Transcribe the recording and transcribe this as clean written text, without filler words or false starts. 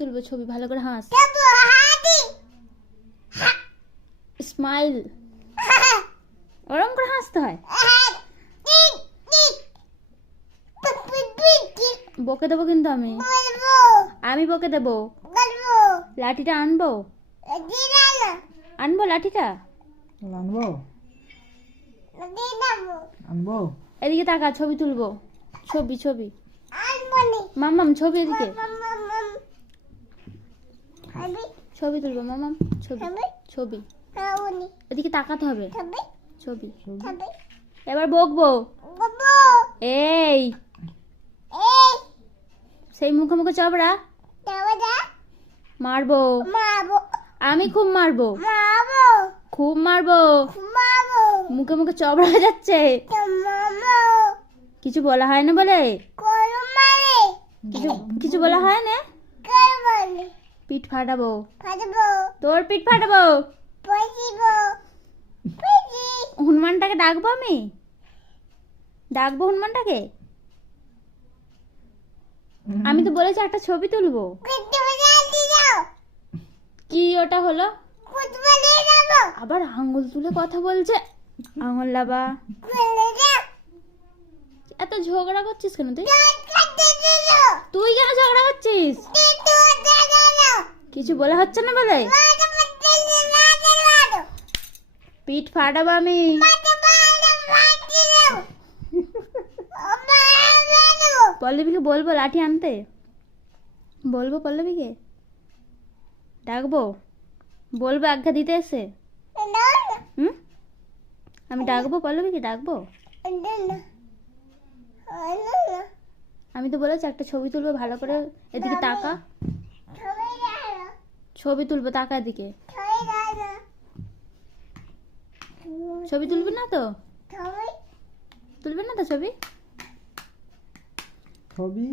তুলবো, ছবি ভালো করে হাস, স্মাইল, ওরম করে হাসতে হয়। বকে দেবো কিন্তু আমি বকে দেবো। লাঠিটা আনবো, আনবো লাঠিটা। আনবো এদিকে তাকা, ছবি তুলবো, ছবি ছবি মামাম, ছবি এদিকে, ছবি তুলবো মামাম, ছবি ছবি, এদিকে তাকাতে হবে, ছবি। এবার বকবো, এই সেই মুখে মুখে চবড়া মারবো, আমি খুব মারবো, খুব মারবো, মুখে মুখে চবড়া হয়ে যাচ্ছে। কিছু বলা হয় না বলে, কিছু কিছু বলা হয় না। পিঠ ফাটাবো, তোর পিঠ ফাটাবো। হনুমানটাকে ডাকবো, আমি ডাকবো হনুমানটাকে। আমি তো বলেছি একটা ছবি তুলবো। কি ওটা হলো? আবার আঙ্গুল তুলে কথা বলছে, আঙুল লাবা। এত ঝগড়া করছিস কেন তুই? তুই কেন ঝগড়া করছিস? কিছু বলা হচ্ছে না বলে? পিঠ ফাটাবো আমি। পল্লবীকে বলবো লাঠি আনতে, বলবো পল্লবীকে, ডাকবো, বলবো আজ্ঞা দিতে এসে। আমি ডাকবো পল্লবীকে, ডাকবো। আমি তো বলেছি একটা ছবি তুলবো ভালো করে, এদিকে তাকা, ছবি তুলবো, তাকা এদিকে। ছবি তুলবি না তো? তুলবে না তো ছবি? ছবি